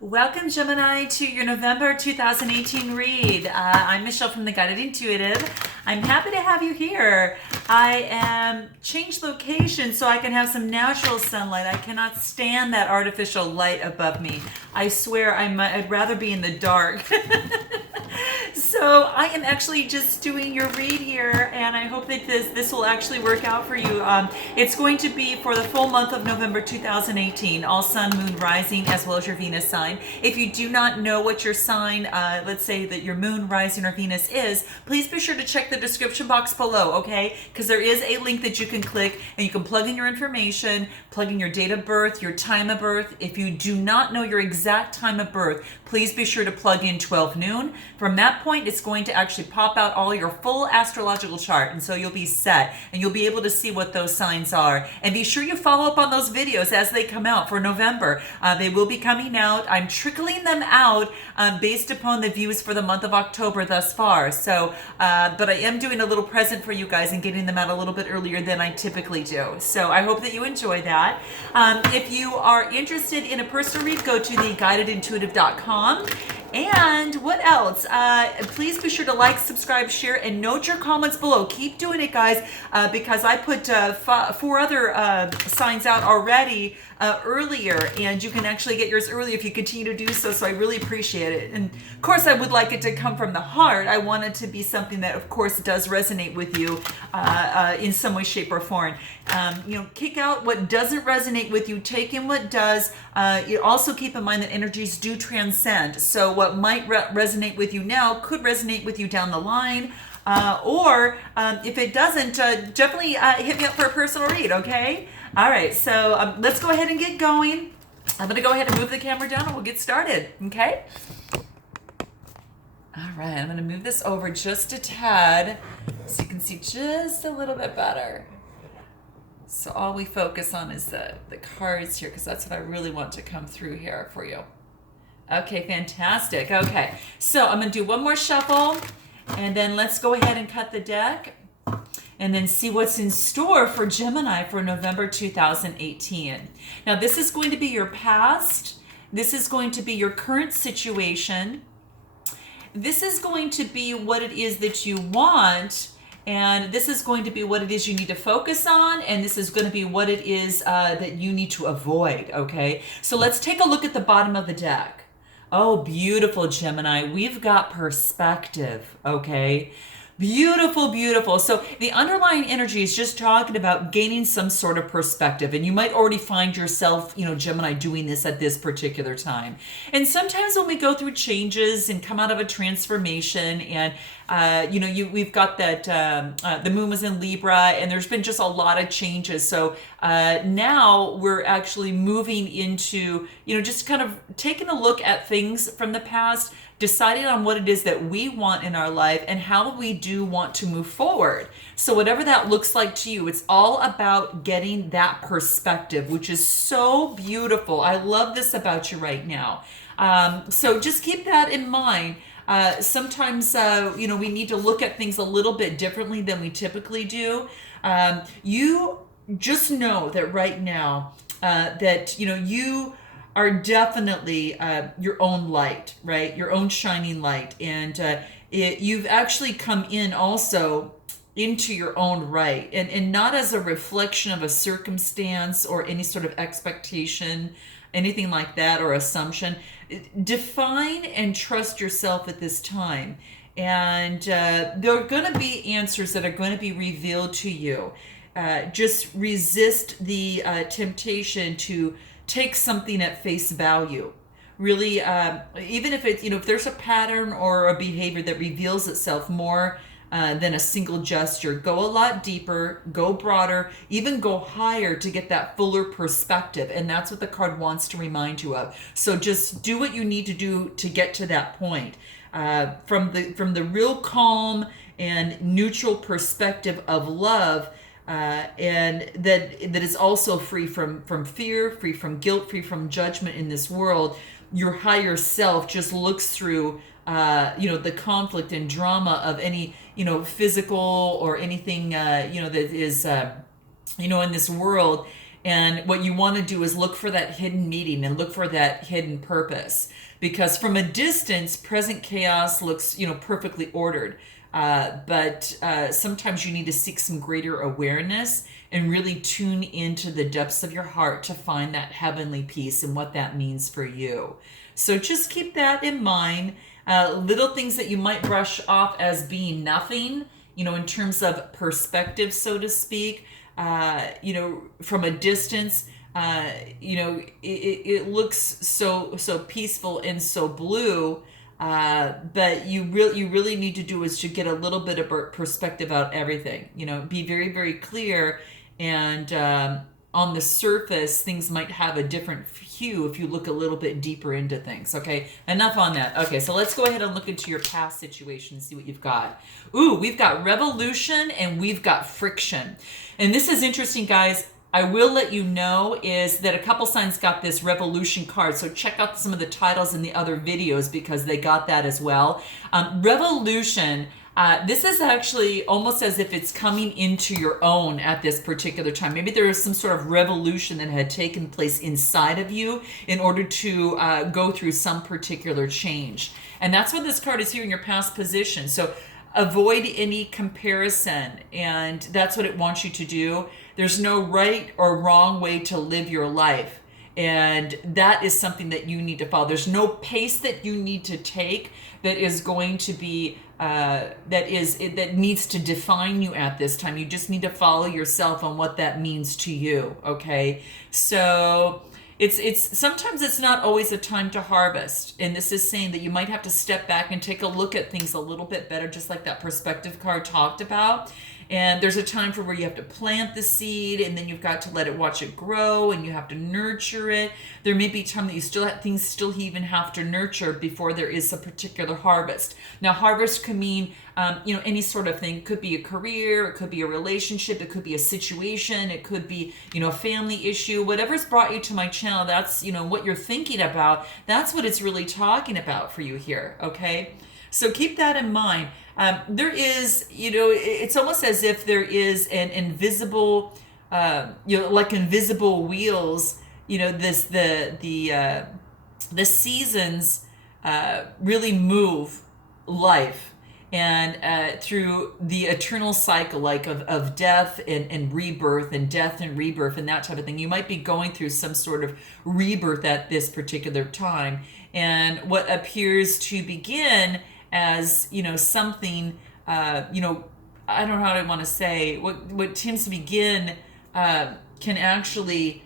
Welcome, Gemini, to your November 2018 read. I'm Michelle from The Guided Intuitive. I'm happy to have you here. I am changed location so I can have some natural sunlight. I cannot stand that artificial light above me. I swear I'd rather be in the dark. So I am actually just doing your read here, and I hope that this will actually work out for you. It's going to be for the full month of November 2018, all sun, moon, rising, as well as your Venus sign. If you do not know what your sign, let's say that your moon, rising, or Venus is, please be sure to check the description box below, okay? Because there is a link that you can click, and you can plug in your information, plug in your date of birth, your time of birth. If you do not know your exact time of birth, please be sure to plug in 12 noon. From that point, it's going to actually pop out all your full astrological chart, and so you'll be set, and you'll be able to see what those signs are. And be sure you follow up on those videos as they come out for November. They will be coming out. I'm trickling them out based upon the views for the month of October thus far. So, but I am doing a little present for you guys and getting them out a little bit earlier than I typically do. So I hope that you enjoy that. If you are interested in a personal read, go to theguidedintuitive.com. And what else? Please be sure to like, subscribe, share, and note your comments below. Keep doing it, guys, because I put 4 other signs out already earlier, and you can actually get yours early if you continue to do so, so I really appreciate it. And of course, I would like it to come from the heart. I want it to be something that, of course, does resonate with you in some way, shape, or form. Kick out what doesn't resonate with you, take in what does. You also keep in mind that energies do transcend. So what might resonate with you now could resonate with you down the line. Or if it doesn't, definitely hit me up for a personal read, okay? All right, so let's go ahead and get going. I'm going to go ahead and move the camera down and we'll get started, okay? All right, I'm going to move this over just a tad so you can see just a little bit better. So all we focus on is the cards here, because that's what I really want to come through here for you. Okay, fantastic. Okay, so I'm going to do one more shuffle, and then let's go ahead and cut the deck, and then see what's in store for Gemini for November 2018. Now, this is going to be your past. This is going to be your current situation. This is going to be what it is that you want. And this is going to be what it is you need to focus on, and this is going to be what it is that you need to avoid, okay? So let's take a look at the bottom of the deck. Oh, beautiful, Gemini. We've got perspective, okay? Beautiful, beautiful. So the underlying energy is just talking about gaining some sort of perspective. And you might already find yourself, Gemini, doing this at this particular time. And sometimes when we go through changes and come out of a transformation and, we've got that, the moon was in Libra and there's been just a lot of changes. So now we're actually moving into, just kind of taking a look at things from the past, deciding on what it is that we want in our life and how we do want to move forward. So whatever that looks like to you, it's all about getting that perspective, which is so beautiful. I love this about you right now. So just keep that in mind. Sometimes, we need to look at things a little bit differently than we typically do. You just know that right now, that, you are definitely your own light, right? Your own shining light. And you've actually come in also into your own right, and not as a reflection of a circumstance or any sort of expectation, anything like that, or assumption. Define and trust yourself at this time. And there are going to be answers that are going to be revealed to you. Just resist the temptation to take something at face value. Really, even if it's, if there's a pattern or a behavior that reveals itself more than a single gesture, go a lot deeper, go broader, even go higher to get that fuller perspective. And that's what the card wants to remind you of. So just do what you need to do to get to that point. From the real calm and neutral perspective of love, and that is also free from fear, free from guilt, free from judgment in this world. Your higher self just looks through, the conflict and drama of any, physical or anything, that is, in this world, And what you want to do is look for that hidden meeting and look for that hidden purpose. Because from a distance, present chaos looks, perfectly ordered. But sometimes you need to seek some greater awareness and really tune into the depths of your heart to find that heavenly peace and what that means for you. So just keep that in mind. Little things that you might brush off as being nothing, in terms of perspective, so to speak, from a distance, it looks so peaceful and so blue. But you really need to do is to get a little bit of perspective about everything. Be very, very clear. And on the surface, things might have a different hue if you look a little bit deeper into things. Okay, enough on that. Okay, so let's go ahead and look into your past situation and see what you've got. Ooh, we've got revolution and we've got friction. And this is interesting, guys. I will let you know is that a couple signs got this revolution card. So check out some of the titles in the other videos because they got that as well. Revolution. This is actually almost as if it's coming into your own at this particular time. Maybe there was some sort of revolution that had taken place inside of you in order to go through some particular change. And that's what this card is here in your past position. So avoid any comparison, and that's what it wants you to do. There's no right or wrong way to live your life. And that is something that you need to follow. There's no pace that you need to take that is going to be that needs to define you at this time. You just need to follow yourself on what that means to you. Okay, so it's sometimes it's not always a time to harvest, and this is saying that you might have to step back and take a look at things a little bit better, just like that perspective card talked about. And there's a time for where you have to plant the seed, and then you've got to let it watch it grow, and you have to nurture it. There may be time that you still have things still even have to nurture before there is a particular harvest. Now, harvest can mean any sort of thing. It could be a career, it could be a relationship, it could be a situation, it could be a family issue. Whatever's brought you to my channel, that's what you're thinking about. That's what it's really talking about for you here. Okay, so keep that in mind. There is, it's almost as if there is an invisible, like invisible wheels. The seasons really move life, and through the eternal cycle, like of death and rebirth, and death and rebirth, and that type of thing. You might be going through some sort of rebirth at this particular time, and what appears to begin as something I don't know how I want to say, what tends to begin can actually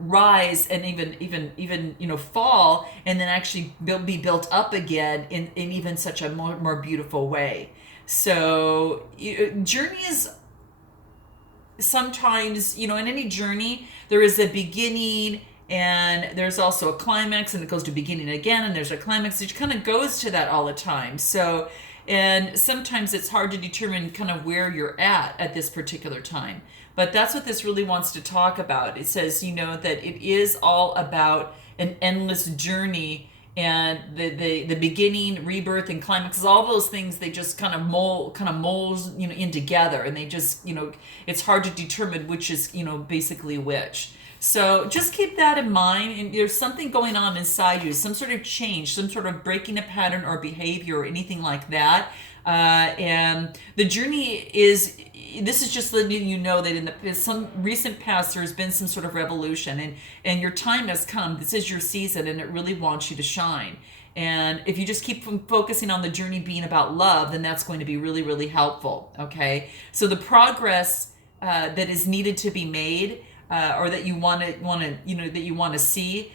rise and even fall, and then actually be built up again in even such a more beautiful way. So journeys sometimes, in any journey there is a beginning, and there's also a climax, and it goes to beginning again, and there's a climax. It kind of goes to that all the time. So, and sometimes it's hard to determine kind of where you're at this particular time. But that's what this really wants to talk about. It says, that it is all about an endless journey, and the beginning, rebirth, and climax, all those things, they just kind of mold in together, and they just, it's hard to determine which is, basically which. So just keep that in mind, and there's something going on inside you, some sort of change, some sort of breaking a pattern or behavior or anything like that. And the journey this is just letting you know that in some recent past, there's been some sort of revolution, and your time has come. This is your season, and it really wants you to shine. And if you just keep focusing on the journey being about love, then that's going to be really, really helpful. Okay. So the progress that is needed to be made, or that you want to see.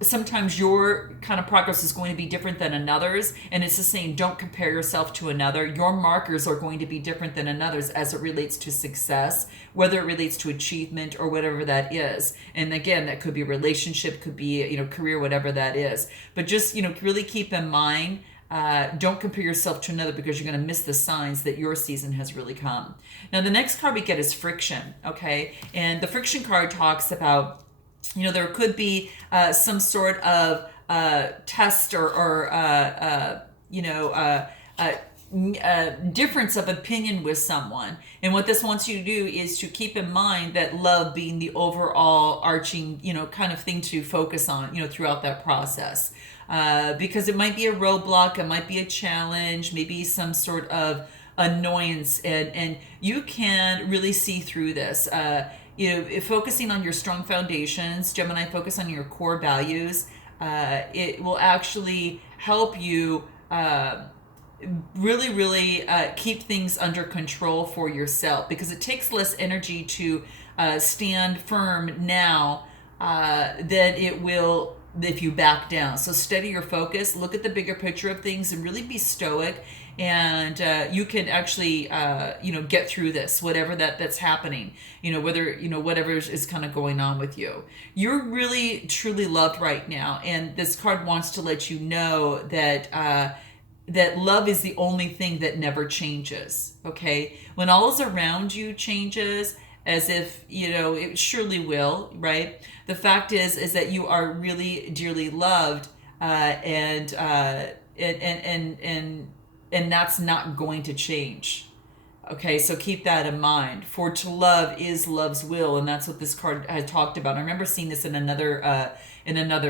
Sometimes your kind of progress is going to be different than another's, and it's just saying don't compare yourself to another. Your markers are going to be different than another's as it relates to success, whether it relates to achievement or whatever that is. And again, that could be a relationship, could be career, whatever that is. But just really keep in mind, don't compare yourself to another, because you're going to miss the signs that your season has really come. Now, the next card we get is friction, okay? And the friction card talks about, there could be some sort of test or difference of opinion with someone. And what this wants you to do is to keep in mind that love being the overall arching, kind of thing to focus on, throughout that process. Because it might be a roadblock, it might be a challenge, maybe some sort of annoyance, and you can really see through this. Focusing on your strong foundations, Gemini, focus on your core values. It will actually help you really keep things under control for yourself, because it takes less energy to stand firm now than it will if you back down. So steady your focus, look at the bigger picture of things, and really be stoic, and you can actually get through this, whatever that's happening, whether whatever is kind of going on with you. You're really truly loved right now, and this card wants to let you know that that love is the only thing that never changes. Okay, when all is around you changes, as if it surely will, right? The fact is that you are really dearly loved, and that's not going to change. Okay, so keep that in mind. For to love is love's will, and that's what this card had talked about. I remember seeing this in another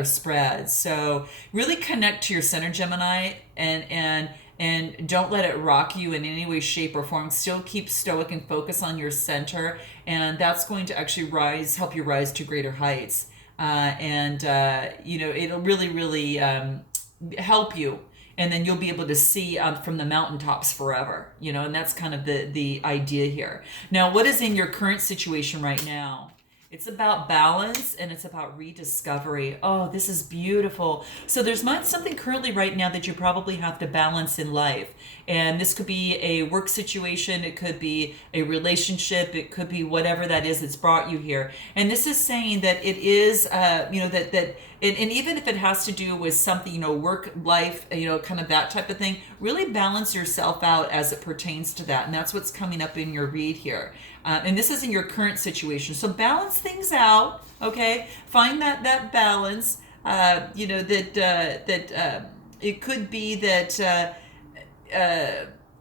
spread. So really connect to your center, Gemini, and don't let it rock you in any way, shape, or form. Still keep stoic and focus on your center, and that's going to actually help you rise to greater heights. It'll really help you. And then you'll be able to see from the mountaintops forever, and that's kind of the idea here. Now, what is in your current situation right now? It's about balance, and it's about rediscovery. Oh, this is beautiful. So there's something currently right now that you probably have to balance in life. And this could be a work situation. It could be a relationship. It could be whatever that is that's brought you here. And this is saying that it is, and even if it has to do with something, work, life, kind of that type of thing, really balance yourself out as it pertains to that. And that's what's coming up in your read here. And this is in your current situation. So balance things out, okay? Find that balance, it could be that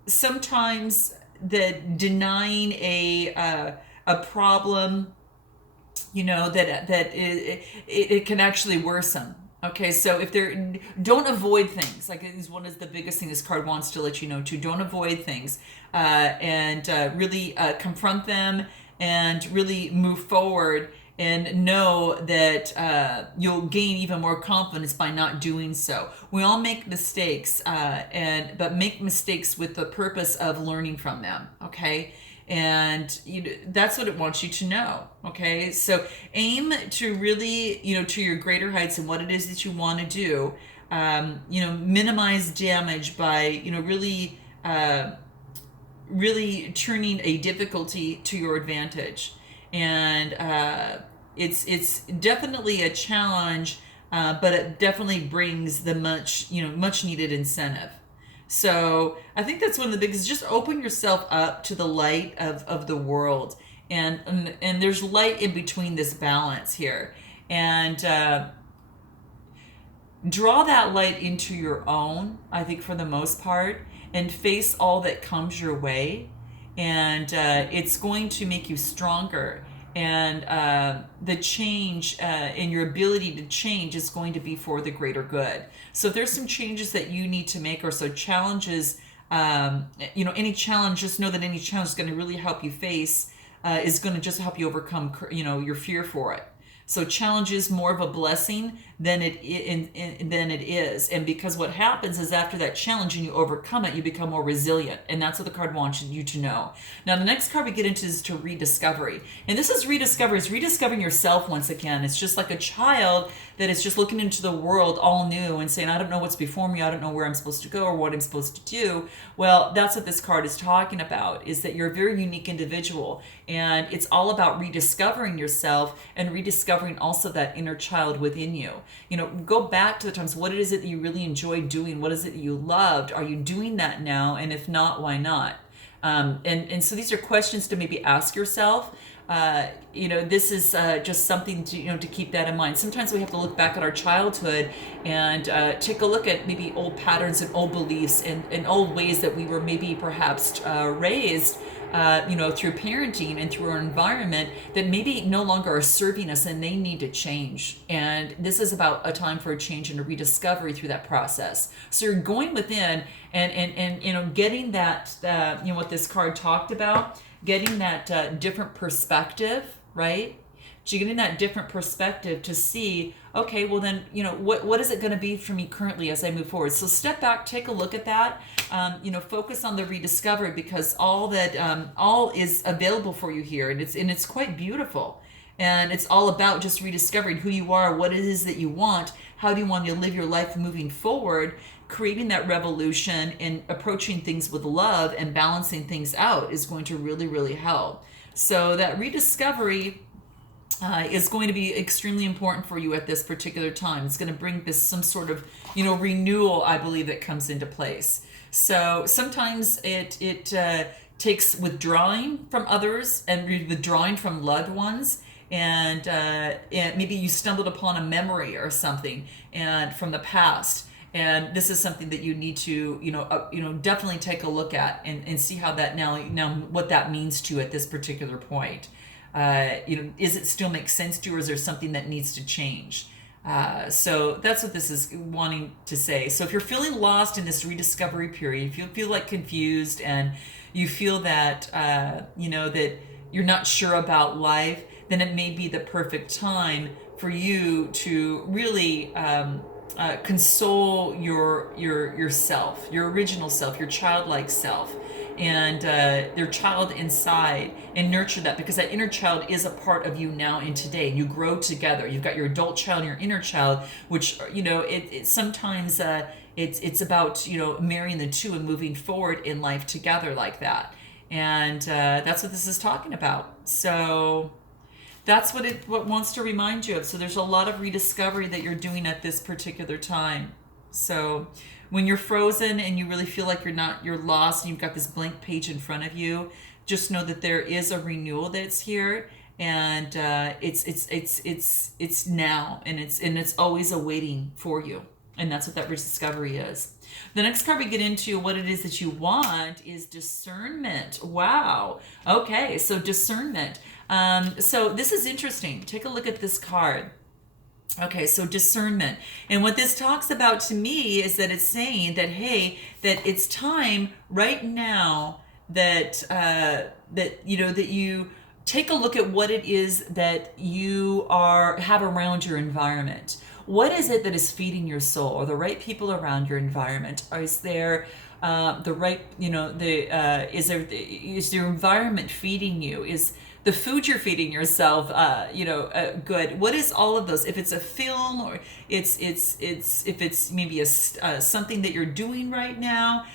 sometimes that denying a problem, it can actually worsen. Okay, so don't avoid things. Like is the biggest thing this card wants to let you know too. Don't avoid things, and really confront them, and really move forward, and know that you'll gain even more confidence by not doing so. We all make mistakes, but make mistakes with the purpose of learning from them. Okay. And that's what it wants you to know. Okay, so aim to really, to your greater heights and what it is that you want to do. Minimize damage by, really turning a difficulty to your advantage. And it's definitely a challenge, but it definitely brings the much needed incentive. So I think that's one of the biggest. Just open yourself up to the light of the world, and there's light in between this balance here, and draw that light into your own. I think for the most part, and face all that comes your way, and it's going to make you stronger. And the change in your ability to change is going to be for the greater good. So if there's some changes that you need to make, or so challenges, any challenge, just know that any challenge is going to really help you face, is going to just help you overcome, your fear for it. So challenge is more of a blessing than it is. And because what happens is after that challenge and you overcome it, you become more resilient. And that's what the card wants you to know. Now, the next card we get into is to rediscovery. And this is rediscovery. It's rediscovering yourself once again. It's just like a child that is just looking into the world all new and saying, I don't know what's before me. I don't know where I'm supposed to go or what I'm supposed to do. Well, that's what this card is talking about, is that you're a very unique individual. And it's all about rediscovering yourself and rediscovering also that inner child within you. Go back to the times. What is it that you really enjoyed doing? What is it that you loved? Are you doing that now? And if not, why not? And so these are questions to maybe ask yourself. this is just something to, to keep that in mind. Sometimes we have to look back at our childhood and take a look at maybe old patterns and old beliefs and old ways that we were maybe perhaps raised, through parenting and through our environment that maybe no longer are serving us and they need to change. And this is about a time for a change and a rediscovery through that process. So you're going within and getting that, what this card talked about, getting that different perspective, right? So you're getting that different perspective to see, okay, well then, what is it going to be for me currently as I move forward? So step back, take a look at that, focus on the rediscovery, because all is available for you here, and it's quite beautiful. And it's all about just rediscovering who you are, what it is that you want, how do you want to live your life moving forward, creating that revolution and approaching things with love and balancing things out is going to really, really help. So that rediscovery is going to be extremely important for you at this particular time. It's going to bring this some sort of, renewal, I believe, that comes into place. So sometimes it takes withdrawing from others and withdrawing from loved ones. And maybe you stumbled upon a memory or something and from the past. And this is something that you need to, definitely take a look at and see how that now what that means to you at this particular point. Is it still make sense to you, or is there something that needs to change? So that's what this is wanting to say. So if you're feeling lost in this rediscovery period, if you feel like confused and you feel that, that you're not sure about life, then it may be the perfect time for you to really console yourself, your original self, your childlike self, and your child inside, and nurture that, because that inner child is a part of you now and today. You grow together. You've got your adult child and your inner child, which it sometimes it's about marrying the two and moving forward in life together like that. And that's what this is talking about. So that's what it wants to remind you of. So there's a lot of rediscovery that you're doing at this particular time. So when you're frozen and you really feel like you're lost and you've got this blank page in front of you, just know that there is a renewal that's here, and it's now, and it's always awaiting for you. And that's what that rediscovery is. The next card we get into, what it is that you want, is discernment. Wow. Okay, so discernment. So this is interesting. Take a look at this card. Okay, so discernment. And what this talks about to me is that it's saying that, hey, that it's time right now that that you take a look at what it is that you have around your environment. What is it that is feeding your soul? Are the right people around your environment? Or is there the right, is your environment feeding you? Is the food you're feeding yourself, good? What is all of those? If it's a film, or if it's maybe something that you're doing right now,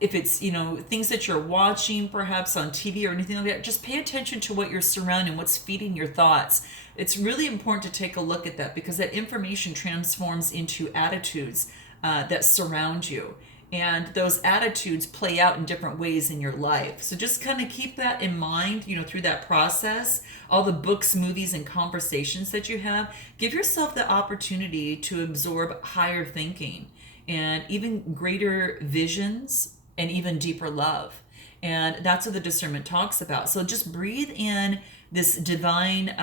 if it's things that you're watching perhaps on TV or anything like that, just pay attention to what you're surrounding, what's feeding your thoughts. It's really important to take a look at that, because that information transforms into attitudes that surround you. And those attitudes play out in different ways in your life. So just kind of keep that in mind, through that process. All the books, movies, and conversations that you have, give yourself the opportunity to absorb higher thinking and even greater visions and even deeper love. And that's what the discernment talks about. So just breathe in this divine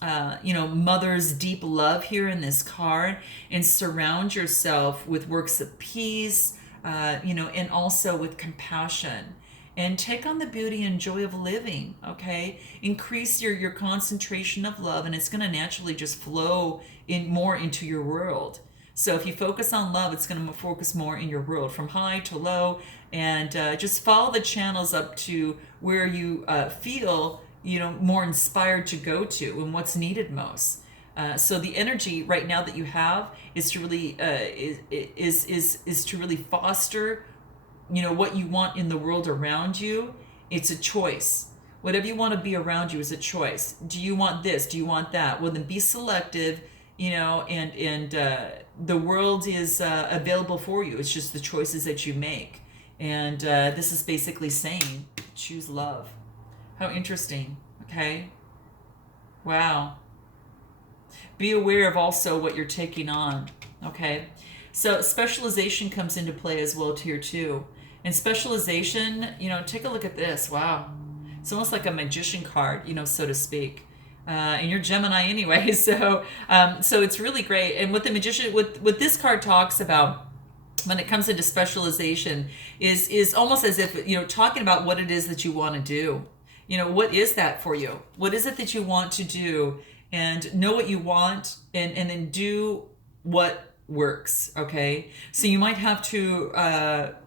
mother's deep love here in this card, and surround yourself with works of peace, and also with compassion, and take on the beauty and joy of living. Okay, increase your concentration of love, and it's going to naturally just flow in more into your world. So if you focus on love, it's going to focus more in your world, from high to low, and just follow the channels up to where you feel more inspired to go to and what's needed most. So the energy right now that you have is to really is to really foster what you want in the world around you. It's a choice. Whatever you want to be around you is a choice. Do you want this? Do you want that? Well, then be selective, and the world is available for you. It's just the choices that you make. And this is basically saying, choose love. How interesting. Okay. Wow. Be aware of also what you're taking on. Okay. So specialization comes into play as well here too. And specialization, take a look at this. Wow. It's almost like a magician card, so to speak. And you're Gemini anyway, so it's really great. And what the magician, what this card talks about when it comes into specialization is almost as if talking about what it is that you want to do. What is that for you? What is it that you want to do? And know what you want, and then do what works. Okay, so you might have to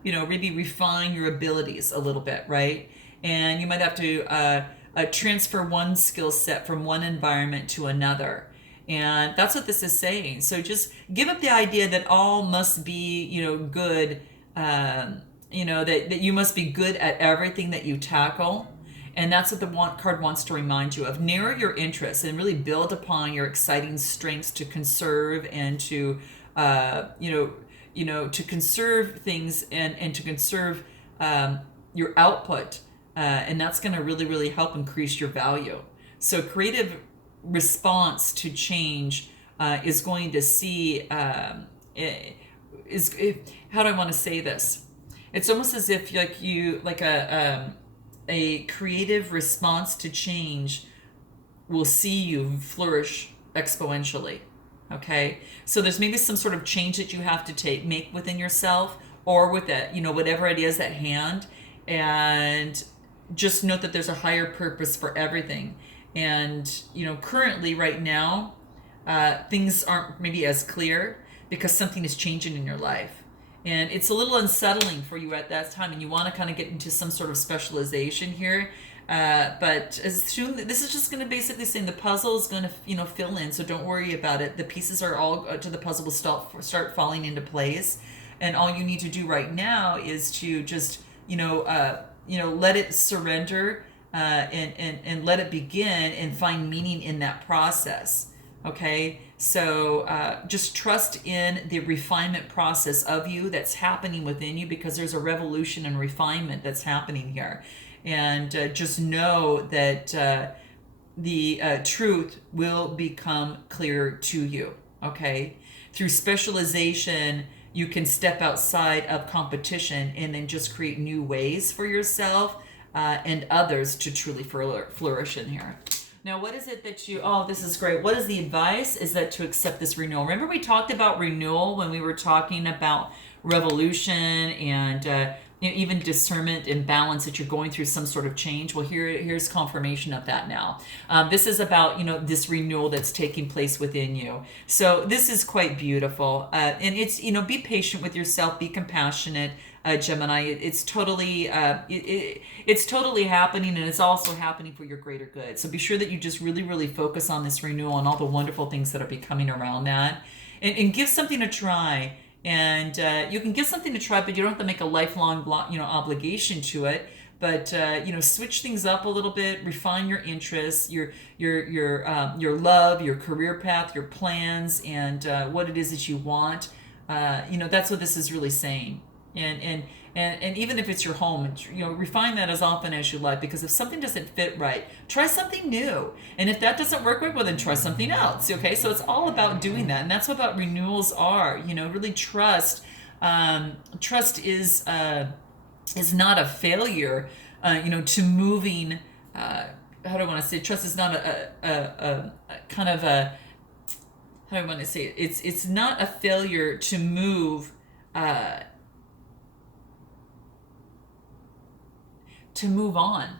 maybe refine your abilities a little bit, right? And you might have to transfer one skill set from one environment to another. And that's what this is saying. So just give up the idea that all must be, good, that you must be good at everything that you tackle. And that's what the card wants to remind you of. Narrow your interests and really build upon your exciting strengths to conserve and to, to conserve things and to conserve your output. And that's going to really, really help increase your value. So creative response to change is going to see, how do I want to say this? It's almost as if a creative response to change will see you flourish exponentially. Okay, so there's maybe some sort of change that you have to make within yourself or with it, whatever it is at hand, and just note that there's a higher purpose for everything. And currently right now things aren't maybe as clear because something is changing in your life. And it's a little unsettling for you at that time, and you want to kind of get into some sort of specialization here. But as soon, this is just going to basically say the puzzle is going to, fill in. So don't worry about it. The pieces are all to the puzzle will start falling into place. And all you need to do right now is to just, let it surrender and let it begin and find meaning in that process. Okay, so just trust in the refinement process of you that's happening within you, because there's a revolution and refinement that's happening here. And just know that the truth will become clear to you. Okay, through specialization, you can step outside of competition and then just create new ways for yourself and others to truly flourish in here. Now, what is it that this is great. What is the advice? Is that to accept this renewal. Remember we talked about renewal when we were talking about revolution and even discernment and balance, that you're going through some sort of change. Well, here's confirmation of that now. This is about, this renewal that's taking place within you. So this is quite beautiful. And it's, be patient with yourself, be compassionate. Gemini, it's totally it's totally happening, and it's also happening for your greater good. So be sure that you just really, really focus on this renewal and all the wonderful things that are becoming around that, and give something a try. And you can give something to try, but you don't have to make a lifelong obligation to it. But switch things up a little bit, refine your interests, your love, your career path, your plans, and what it is that you want. That's what this is really saying. And even if it's your home, refine that as often as you like, because if something doesn't fit right, try something new. And if that doesn't work right, well, then try something else. Okay, so it's all about doing that, and that's what renewals are. Really trust. Trust is not a failure. To moving. How do I want to say? Trust is not a kind of a. How do I want to say it? It's not a failure to move. To move on,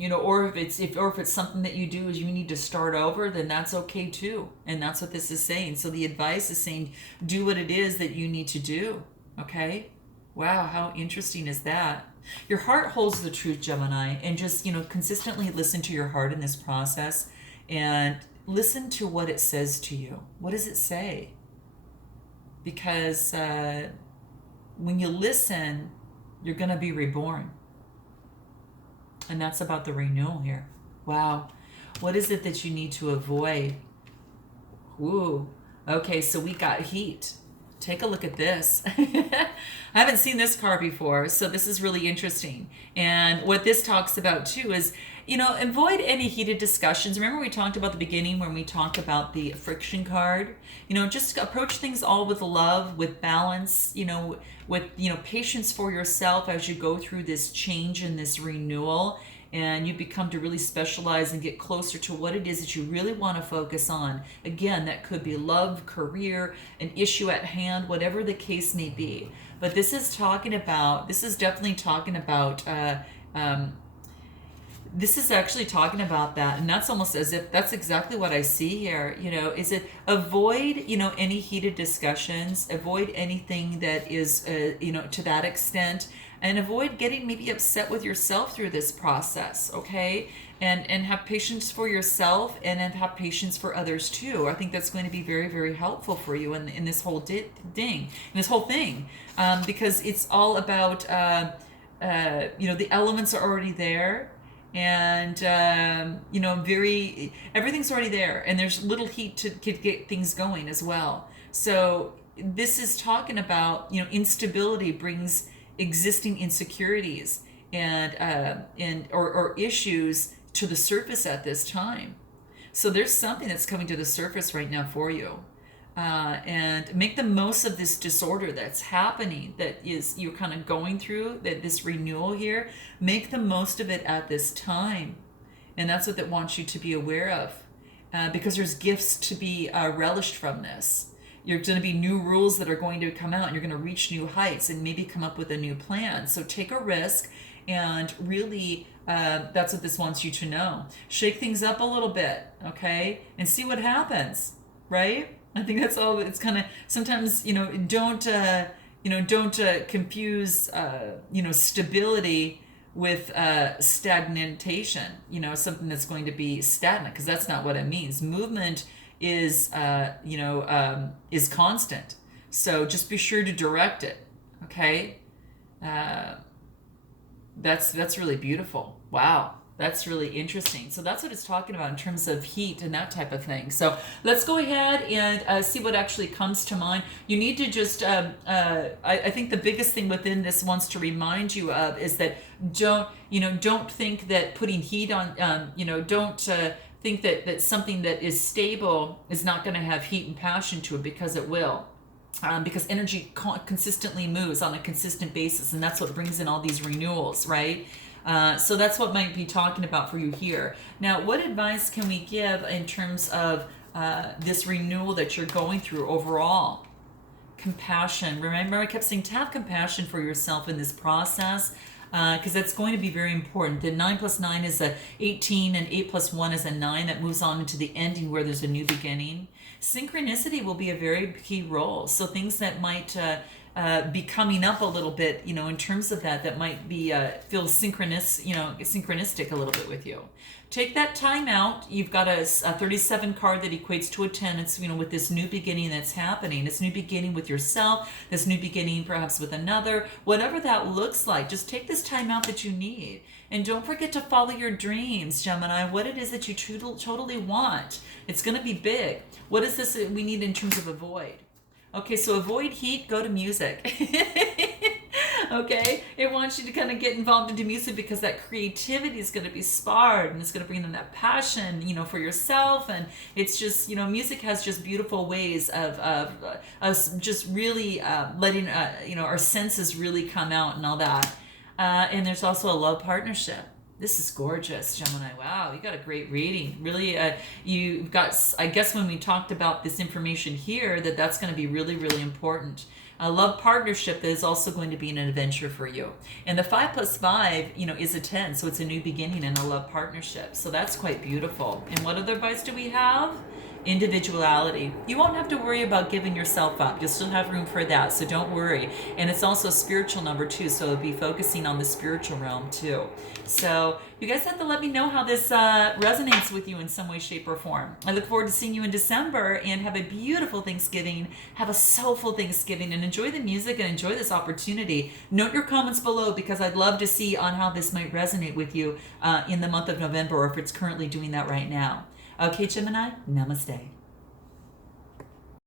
or if it's something that you do is you need to start over, then that's okay too. And that's what this is saying. So the advice is saying, do what it is that you need to do. Okay. Wow. How interesting is that? Your heart holds the truth, Gemini, and just, consistently listen to your heart in this process and listen to what it says to you. What does it say? Because when you listen, you're going to be reborn. And that's about the renewal here. Wow. What is it that you need to avoid? Ooh. Okay, so we got heat take a look at this. I haven't seen this card before, so this is really interesting. And what this talks about too is, avoid any heated discussions. Remember we talked about the beginning when we talked about the friction card? Just approach things all with love, with balance, with, patience for yourself as you go through this change and this renewal. And you become to really specialize and get closer to what it is that you really want to focus on. Again, that could be love, career, an issue at hand, whatever the case may be. But this is definitely talking about, this is actually talking about that. And that's almost as if that's exactly what I see here. Is it avoid, any heated discussions, avoid anything that is, to that extent. And avoid getting maybe upset with yourself through this process, okay? And have patience for yourself and then have patience for others too. I think that's going to be very, very helpful for you in this whole thing, because it's all about, the elements are already there. And, everything's already there. And there's little heat to get things going as well. So this is talking about, instability brings existing insecurities or issues to the surface at this time. So there's something that's coming to the surface right now for you. And make the most of this disorder that's happening, that is you're kind of going through, this renewal here. Make the most of it at this time. And that's what it wants you to be aware of, because there's gifts to be relished from this. You're going to be new rules that are going to come out, and you're going to reach new heights and maybe come up with a new plan. So take a risk, and really that's what this wants you to know. Shake things up a little bit, okay? And see what happens, right? I think that's all. It's kind of sometimes, don't confuse, stability with stagnation, something that's going to be stagnant, because that's not what it means. Movement is constant. So just be sure to direct it. Okay. That's really beautiful. Wow. That's really interesting. So that's what it's talking about in terms of heat and that type of thing. So let's go ahead and see what actually comes to mind. You need to just, I think the biggest thing within this wants to remind you of is that don't think that putting heat on, don't think that something that is stable is not going to have heat and passion to it, because it will. Because energy consistently moves on a consistent basis, and that's what brings in all these renewals, right? So that's what might be talking about for you here. Now, what advice can we give in terms of this renewal that you're going through overall? Compassion. Remember, I kept saying to have compassion for yourself in this process, because that's going to be very important. The 9 plus 9 is a 18, and 8 plus 1 is a 9. That moves on into the ending where there's a new beginning. Synchronicity will be a very key role. So things that might be coming up a little bit, in terms of that might be feel synchronistic a little bit with you. Take that time out. You've got a 37 card that equates to a 10. It's, with this new beginning that's happening. This new beginning with yourself, this new beginning perhaps with another, whatever that looks like. Just take this time out that you need. And don't forget to follow your dreams, Gemini, what it is that you totally want. It's going to be big. What is this we need in terms of avoid? Okay, so avoid heat, go to music. Okay, it wants you to kind of get involved into music, because that creativity is going to be sparred, and it's going to bring in that passion, for yourself. And it's just, music has just beautiful ways of us just really letting, our senses really come out and all that. And there's also a love partnership. This is gorgeous, Gemini. Wow, you got a great reading. Really, you've got, I guess when we talked about this information here, that's going to be really, really important. A love partnership is also going to be an adventure for you. And the 5 plus 5, is a 10. So it's a new beginning in a love partnership. So that's quite beautiful. And what other advice do we have? Individuality. You won't have to worry about giving yourself up. You'll still have room for that, so don't worry. And it's also a spiritual number too, so it'll be focusing on the spiritual realm too. So you guys have to let me know how this resonates with you in some way, shape, or form. I look forward to seeing you in December, and have a beautiful Thanksgiving. Have a soulful Thanksgiving, and enjoy the music and enjoy this opportunity. Note your comments below, because I'd love to see on how this might resonate with you in the month of November, or if it's currently doing that right now. Okay, Gemini, namaste.